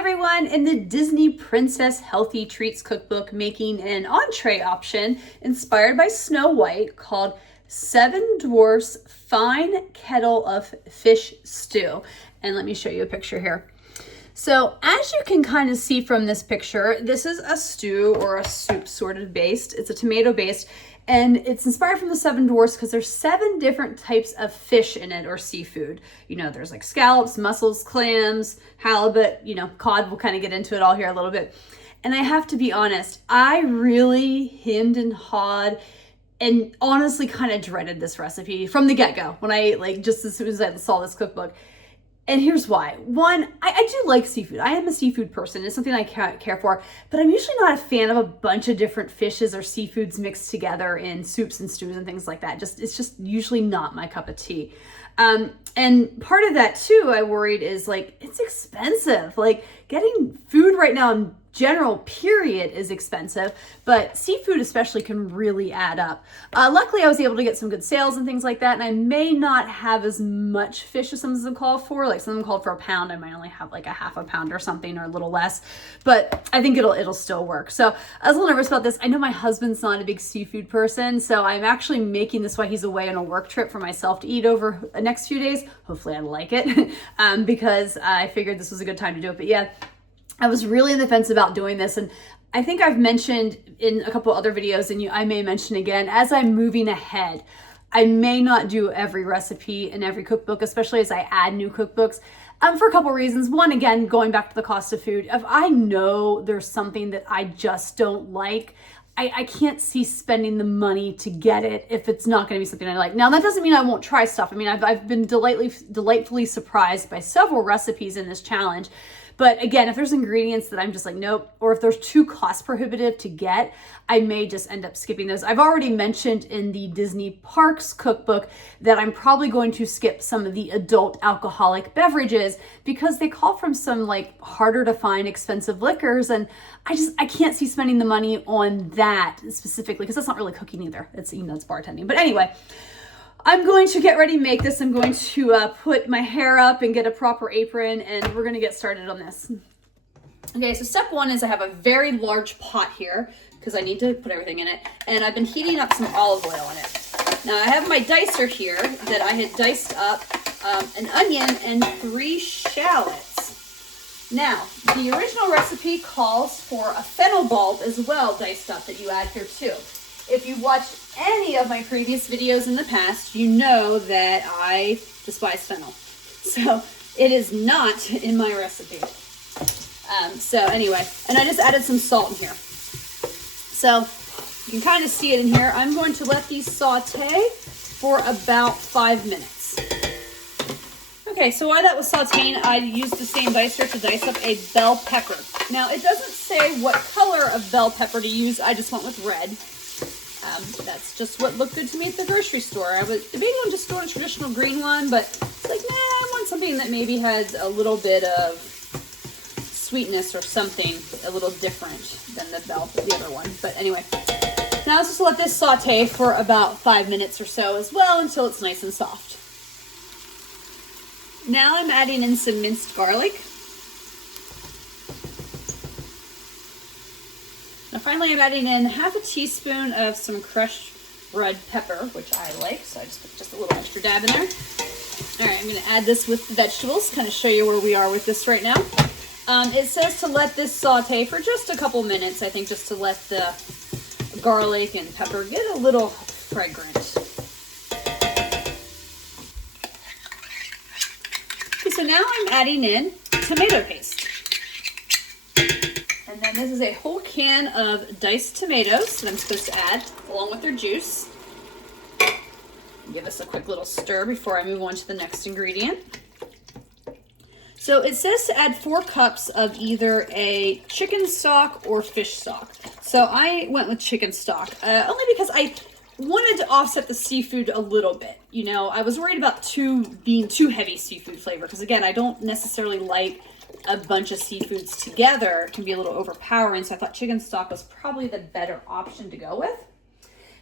everyone, in the Disney Princess Healthy Treats Cookbook, making an entree option inspired by Snow White called 7 Dwarfs Fine Kettle of Fish Stew. And let me show you a picture here. So as you can kind of see from this picture, this is a stew or a soup sort of based. It's a tomato based, and it's inspired from the 7 Dwarfs because there's 7 different types of fish in it, or seafood. You know, there's like scallops, mussels, clams, halibut, cod. We'll kind of get into it all here a little bit. And I have to be honest, I really hemmed and hawed and honestly kind of dreaded this recipe from the get-go when just as soon as I saw this cookbook. And here's why. One, I do like seafood. I am a seafood person. It's something I care for, but I'm usually not a fan of a bunch of different fishes or seafoods mixed together in soups and stews and things like that. It's just usually not my cup of tea. And part of that too, I worried, is it's expensive. Getting food right now in general, period, is expensive, but seafood especially can really add up. Luckily, I was able to get some good sales and things like that, and I may not have as much fish as some of them called for. Some of them called for a pound. I might only have a half a pound or something, or a little less, but I think it'll still work. So I was a little nervous about this. I know my husband's not a big seafood person, so I'm actually making this while he's away on a work trip for myself to eat over the next few days. Hopefully I like it because I figured this was a good time to do it. But yeah, I was really on the fence about doing this, and I think I've mentioned in a couple other videos, and I may mention again, as I'm moving ahead, I may not do every recipe in every cookbook, especially as I add new cookbooks, for a couple reasons. One, again, going back to the cost of food. If I know there's something that I just don't like, I can't see spending the money to get it if it's not going to be something I like. Now, that doesn't mean I won't try stuff. I mean, I've been delightfully surprised by several recipes in this challenge. But again, if there's ingredients that I'm just nope, or if they're too cost prohibitive to get, I may just end up skipping those. I've already mentioned in the Disney Parks cookbook that I'm probably going to skip some of the adult alcoholic beverages because they call from some harder to find expensive liquors. And I can't see spending the money on that specifically because that's not really cooking either. It's, it's bartending. But anyway, I'm going to get ready to make this. I'm going to put my hair up and get a proper apron, and we're going to get started on this. Okay, so step one is I have a very large pot here because I need to put everything in it, and I've been heating up some olive oil in it. Now I have my dicer here that I had diced up an onion and 3 shallots. Now, the original recipe calls for a fennel bulb as well diced up that you add here too. If you've watched any of my previous videos in the past, you know that I despise fennel. So it is not in my recipe. So anyway, and I just added some salt in here. So you can kind of see it in here. I'm going to let these saute for about 5 minutes. Okay, so while that was sauteing, I used the same dicer to dice up a bell pepper. Now, it doesn't say what color of bell pepper to use. I just went with red. That's just what looked good to me at the grocery store. I was debating on just going a traditional green one, but it's I want something that maybe has a little bit of sweetness or something a little different than the other one. But anyway, now let's just let this saute for about 5 minutes or so as well until it's nice and soft. Now I'm adding in some minced garlic. Now finally, I'm adding in half a teaspoon of some crushed red pepper, which I like, so I just put just a little extra dab in there. All right, I'm going to add this with the vegetables, kind of show you where we are with this right now. It says to let this saute for just a couple minutes, I think, just to let the garlic and pepper get a little fragrant. Okay, so now I'm adding in tomato paste. And then this is a whole can of diced tomatoes that I'm supposed to add along with their juice. Give this a quick little stir before I move on to the next ingredient. So it says to add 4 cups of either a chicken stock or fish stock. So I went with chicken stock, only because I wanted to offset the seafood a little bit. I was worried about being too heavy seafood flavor because, again, I don't necessarily like a bunch of seafoods together. It can be a little overpowering, so I thought chicken stock was probably the better option to go with.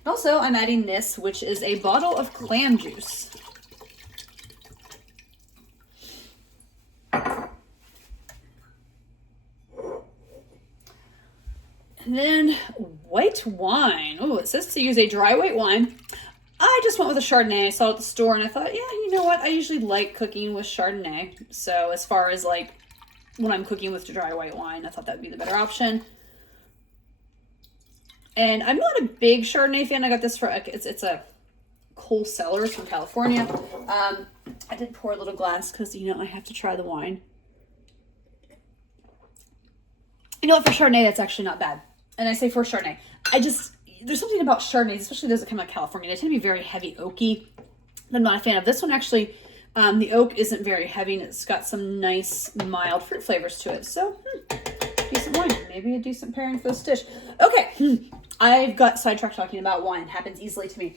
And also, I'm adding this, which is a bottle of clam juice. Then white wine. Oh, it says to use a dry white wine. I just went with a Chardonnay. I saw it at the store and I thought, yeah, you know what? I usually like cooking with Chardonnay. So as far as like when I'm cooking with dry white wine, I thought that would be the better option. And I'm not a big Chardonnay fan. I got this for, it's a Cole Cellars from California. I did pour a little glass because, you know, I have to try the wine. You know what, for Chardonnay, that's actually not bad. And I say for Chardonnay, there's something about Chardonnays, especially those that come out of California, they tend to be very heavy oaky. I'm not a fan of this one. Actually, the oak isn't very heavy and it's got some nice mild fruit flavors to it. So, decent wine. Maybe a decent pairing for this dish. Okay, I've got sidetracked talking about wine. It happens easily to me.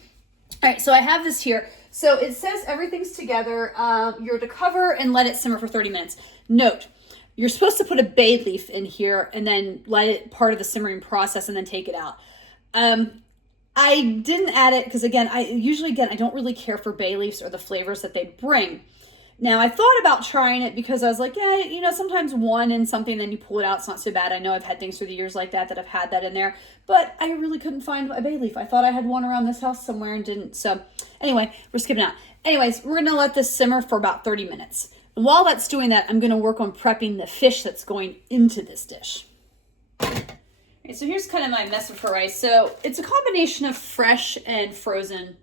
All right, so I have this here. So it says everything's together. You're to cover and let it simmer for 30 minutes. Note, you're supposed to put a bay leaf in here and then let it part of the simmering process and then take it out. I didn't add it because again, I don't really care for bay leaves or the flavors that they bring. Now I thought about trying it because I was like, yeah, you know, sometimes one in something, then you pull it out. It's not so bad. I know I've had things through the years like that I've had that in there, but I really couldn't find a bay leaf. I thought I had one around this house somewhere and didn't. So anyway, we're skipping out. Anyways, we're going to let this simmer for about 30 minutes. And while that's doing that, I'm going to work on prepping the fish that's going into this dish. Okay, so here's kind of my mess for rice. So it's a combination of fresh and frozen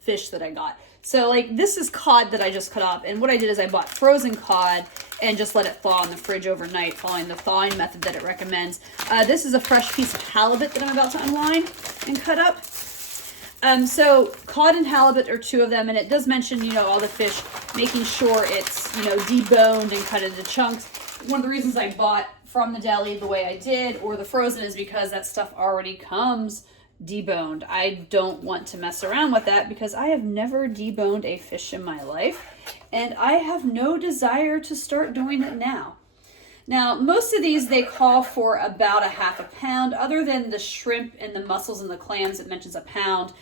fish that I got. So like this is cod that I just cut up. And what I did is I bought frozen cod and just let it thaw in the fridge overnight, following the thawing method that it recommends. This is a fresh piece of halibut that I'm about to unline and cut up. So cod and halibut are two of them. And it does mention, you know, all the fish, making sure it's, you know, deboned and cut into chunks. One of the reasons I bought from the deli the way I did, or the frozen, is because that stuff already comes deboned. I don't want to mess around with that because I have never deboned a fish in my life and I have no desire to start doing it now. Now, most of these, they call for about a half a pound. Other than the shrimp and the mussels and the clams, it mentions a pound.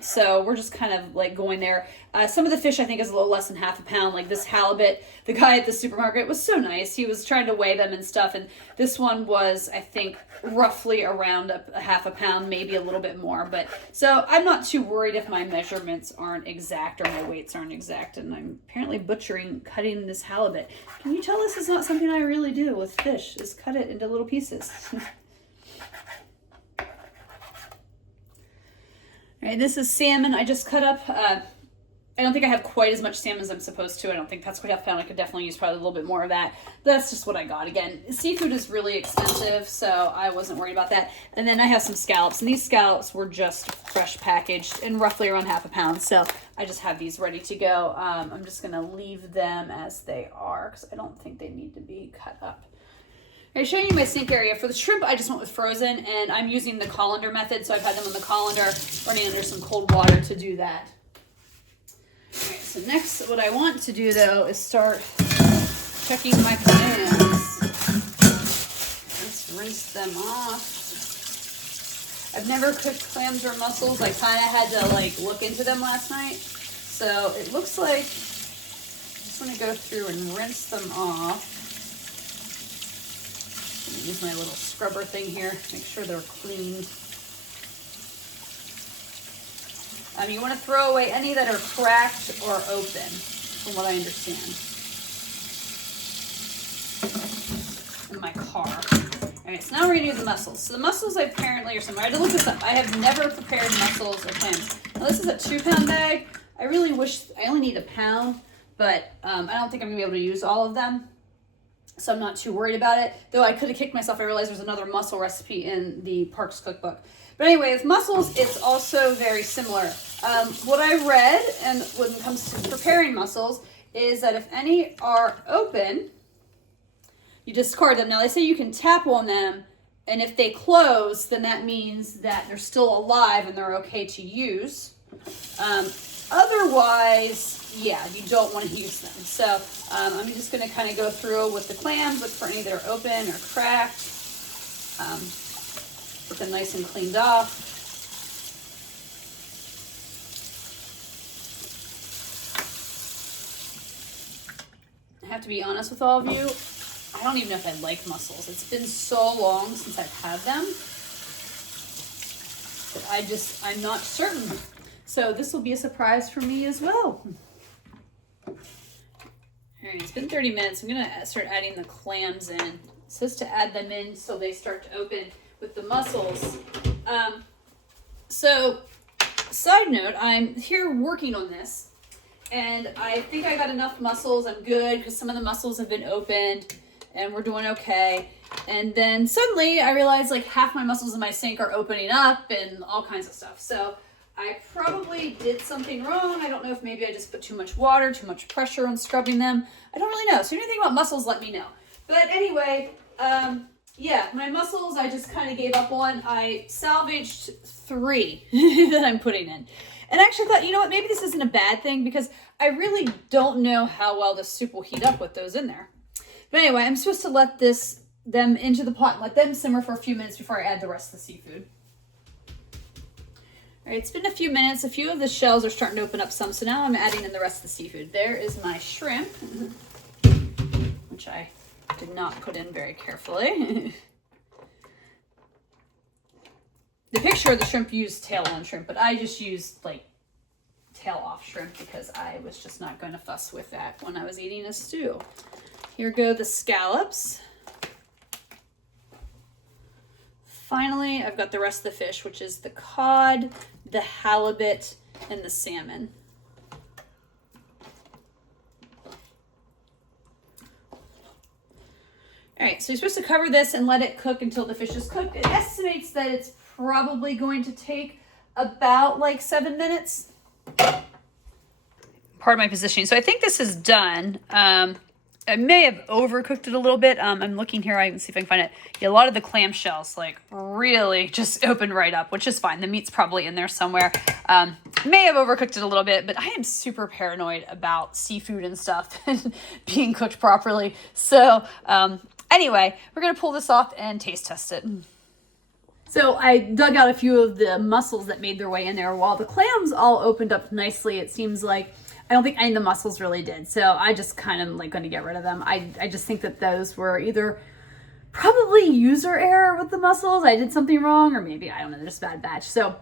So we're just kind of like going there. Some of the fish I think is a little less than half a pound, like this halibut. The guy at the supermarket was so nice. He was trying to weigh them and stuff. And this one was, I think, roughly around a half a pound, maybe a little bit more. But so I'm not too worried if my measurements aren't exact or my weights aren't exact. And I'm apparently cutting this halibut. Can you tell this is not something I really do with fish, is cut it into little pieces. All right, this is salmon I just cut up. I don't think I have quite as much salmon as I'm supposed to. I don't think that's quite half a pound. I could definitely use probably a little bit more of that. That's just what I got. Again, seafood is really expensive, so I wasn't worried about that. And then I have some scallops, and these scallops were just fresh packaged and roughly around half a pound. So I just have these ready to go. I'm just gonna leave them as they are because I don't think they need to be cut up. I'm showing you my sink area. For the shrimp, I just went with frozen, and I'm using the colander method, so I've had them in the colander, running under some cold water to do that. All right, so next, what I want to do, though, is start checking my clams. Let's rinse them off. I've never cooked clams or mussels. I kind of had to, like, look into them last night. So it looks like I just want to go through and rinse them off. Use my little scrubber thing here, make sure they're cleaned. You want to throw away any that are cracked or open, from what I understand. In my car. All right, so now we're going to do the mussels. So the mussels apparently are somewhere. I had to look this up. I have never prepared mussels or clams. Now this is a 2-pound bag. I really wish, I only need a pound, but I don't think I'm going to be able to use all of them. So I'm not too worried about it. Though I could have kicked myself. I realized there's another mussel recipe in the Parks Cookbook. But anyway, with mussels, it's also very similar. What I read, and when it comes to preparing mussels, is that if any are open, you discard them. Now they say you can tap on them, and if they close, then that means that they're still alive and they're okay to use. Otherwise, yeah, you don't want to use them. So I'm just going to kind of go through with the clams, look for any that are open or cracked. Get them nice and cleaned off. I have to be honest with all of you. I don't even know if I like mussels. It's been so long since I've had them that I'm not certain. So this will be a surprise for me as well. All right, it's been 30 minutes. I'm gonna start adding the clams in. It says to add them in so they start to open with the mussels. So side note, I'm here working on this and I think I got enough mussels. I'm good because some of the mussels have been opened and we're doing okay. And then suddenly I realized like half my mussels in my sink are opening up and all kinds of stuff. So I probably did something wrong. I don't know if maybe I just put too much water, too much pressure on scrubbing them. I don't really know. So if you know anything about mussels, let me know. But anyway, yeah, my mussels I just kind of gave up on. I salvaged 3 that I'm putting in. And I actually thought, you know what, maybe this isn't a bad thing because I really don't know how well the soup will heat up with those in there. But anyway, I'm supposed to let them into the pot and let them simmer for a few minutes before I add the rest of the seafood. All right, it's been a few minutes. A few of the shells are starting to open up some, so now I'm adding in the rest of the seafood. There is my shrimp, which I did not put in very carefully. The picture of the shrimp used tail on shrimp, but I just used like tail off shrimp because I was just not going to fuss with that when I was eating a stew. Here go the scallops. Finally, I've got the rest of the fish, which is the cod, the halibut, and the salmon. All right, so you're supposed to cover this and let it cook until the fish is cooked. It estimates that it's probably going to take about like 7 minutes. Part of my positioning. So I think this is done. I may have overcooked it a little bit. I'm looking here. I can see if I can find it. Yeah, a lot of the clamshells like really just opened right up, which is fine. The meat's probably in there somewhere. May have overcooked it a little bit, but I am super paranoid about seafood and stuff being cooked properly. So anyway, we're going to pull this off and taste test it. So I dug out a few of the mussels that made their way in there. While the clams all opened up nicely, it seems like I don't think any of the mussels really did. So I just kind of like going to get rid of them. I just think that those were either probably user error with the mussels. I did something wrong, or maybe, I don't know, they're just a bad batch. So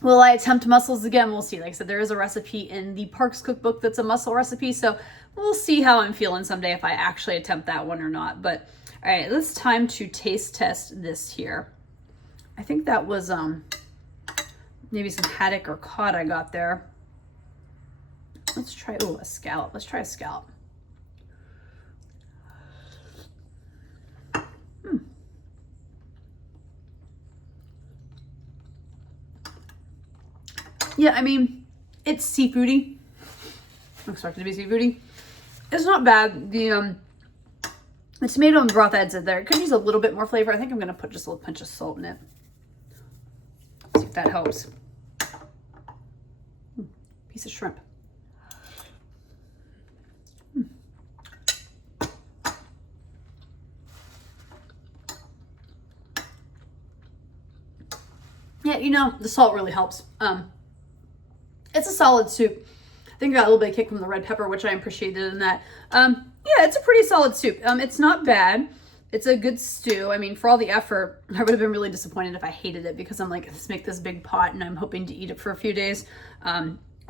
will I attempt mussels again? We'll see. Like I said, there is a recipe in the Parks cookbook that's a mussel recipe. So we'll see how I'm feeling someday if I actually attempt that one or not. But all right, it's time to taste test this here. I think that was maybe some haddock or cod I got there. Let's try, oh, a scallop. Let's try a scallop. Yeah, I mean, it's seafoody. I'm expecting it to be seafoody. It's not bad. The tomato and broth adds it there. It could use a little bit more flavor. I think I'm going to put just a little pinch of salt in it. See if that helps. Piece of shrimp. Yeah, you know, the salt really helps. It's a solid soup. I think I got a little bit of kick from the red pepper, which I appreciated in that. Yeah, it's a pretty solid soup. It's not bad. It's a good stew. I mean, for all the effort, I would have been really disappointed if I hated it because I'm like, let's make this big pot and I'm hoping to eat it for a few days.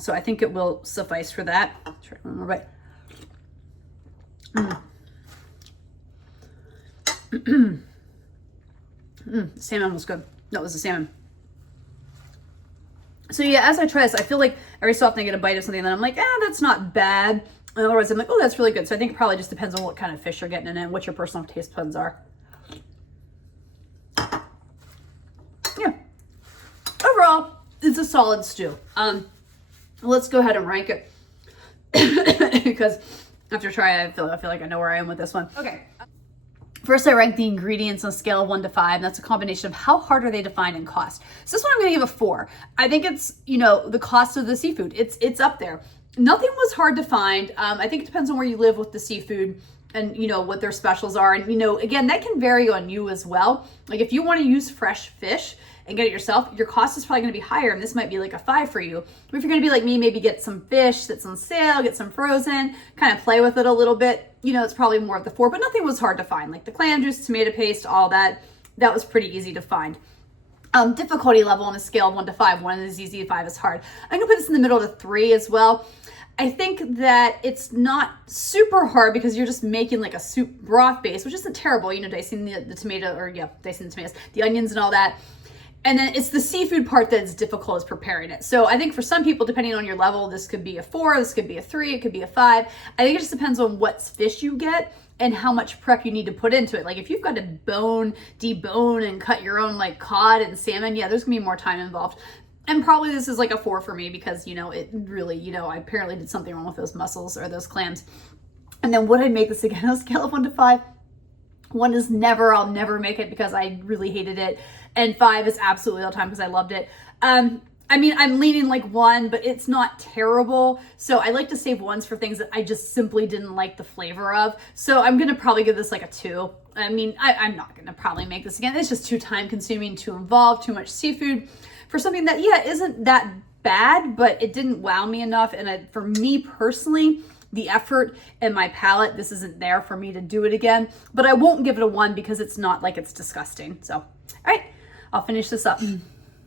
So I think it will suffice for that. Try one more bite. The salmon was good. That was the salmon. So yeah, as I try this, I feel like every so often I get a bite of something and then I'm like, that's not bad. And otherwise I'm like, oh, that's really good. So I think it probably just depends on what kind of fish you're getting in and what your personal taste buds are. Yeah. Overall, it's a solid stew. Let's go ahead and rank it because after trying, I feel like I know where I am with this one. Okay. First, I rank the ingredients on a scale of 1 to 5. And that's a combination of how hard are they to find and cost. So this one I'm going to give a 4. I think it's, you know, the cost of the seafood. It's up there. Nothing was hard to find. I think it depends on where you live with the seafood. and you know what their specials are. And you know, again, that can vary on you as well. Like if you want to use fresh fish and get it yourself, your cost is probably going to be higher, and this might be like a 5 for you. But if you're going to be like me, maybe get some fish that's on sale, get some frozen, kind of play with it a little bit, you know, it's probably more of the 4. But nothing was hard to find, like the clam juice, tomato paste, all that was pretty easy to find. Difficulty level on a scale of 1 to 5, 1 is easy, 5 is hard. I'm gonna put this in the middle to 3 as well. I think that it's not super hard because you're just making like a soup broth base, which isn't terrible, you know, dicing the tomato, or yeah, dicing the tomatoes, the onions and all that. And then it's the seafood part that's difficult, is preparing it. So I think for some people, depending on your level, this could be a 4, this could be a 3, it could be a 5. I think it just depends on what fish you get and how much prep you need to put into it. Like if you've got to debone and cut your own like cod and salmon, yeah, there's gonna be more time involved. And probably this is like a 4 for me because, you know, it really, you know, I apparently did something wrong with those mussels or those clams. And then would I make this again on a scale of 1 to 5? 1 is never, I'll never make it because I really hated it. And 5 is absolutely all the time because I loved it. I mean, I'm leaning like 1, but it's not terrible. So I like to save 1s for things that I just simply didn't like the flavor of. So I'm going to probably give this like a 2. I mean, I'm not going to probably make this again. It's just too time consuming, too involved, too much seafood for something that, yeah, isn't that bad, but it didn't wow me enough. And for me personally, the effort and my palate, this isn't there for me to do it again. But I won't give it a 1 because it's not like it's disgusting. So, all right, I'll finish this up.